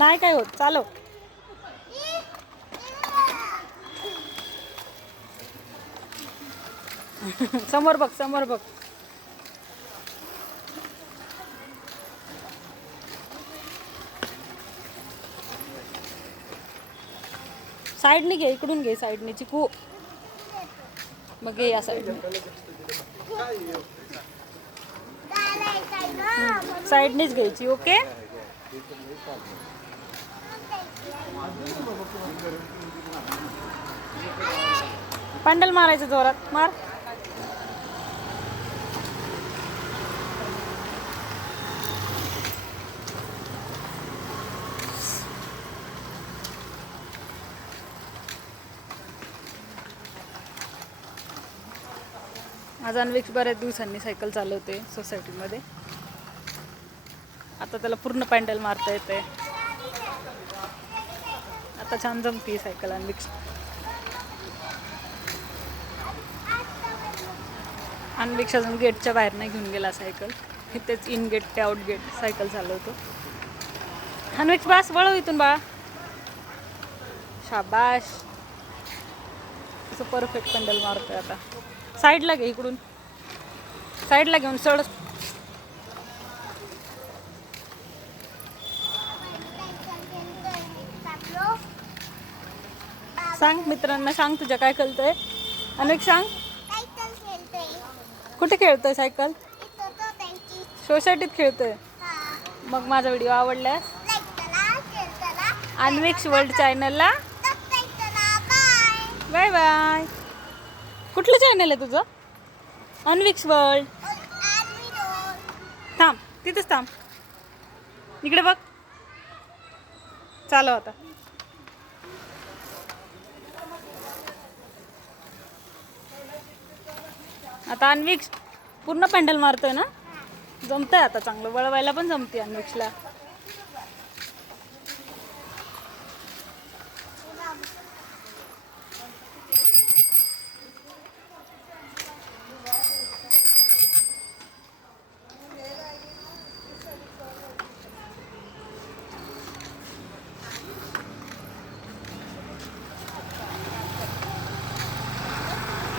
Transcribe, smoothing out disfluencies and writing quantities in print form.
नाही काय होत, चालव. समोर बघ, समोर बघ. साईडने घे, इकडून घे, साईडने चिकू. मग घे या साईडने. साईडनेच घ्यायची. ओके. पॅन्डल मारायचं जोरात, मार. आज अन्वेक्ष बऱ्याच दिवसांनी सायकल चालवते सोसायटीमध्ये. आता त्याला पूर्ण पॅन्डल मारता येते. आता छान जमती सायकल अन्वेक्ष. अन्वेक्ष अजून गेटच्या बाहेर नाही घेऊन गेला सायकल. इथेच इन गेट ते आउट गेट सायकल चालवतो. अन्वेक्ष बस, वळव इथून बाळा. शाबाश. असं परफेक्ट पॅन्डल मारतोय आता. साईडला घे, इकडून साईडला घेऊन चढ. सांग मित्रांना, सांग तुझ्या काय कळतंय. अनेक सांग. कुठे खेळतोय सायकल? सोसायटीत खेळतोय. मग माझा व्हिडिओ आवडल्यास अन्वेक्ष वर्ल्ड चॅनलला बाय बाय. कुठलं चॅनल आहे तुझं? अन्वेक्ष वर्ल्ड. थांब, तिथंच थांब. इकडे बघ. चालव आता. आता अन्वेक्ष पूर्ण पॅन्डल मारतोय ना. जमतंय आता चांगलं. वळवायला पण जमते अन्वेक्षला.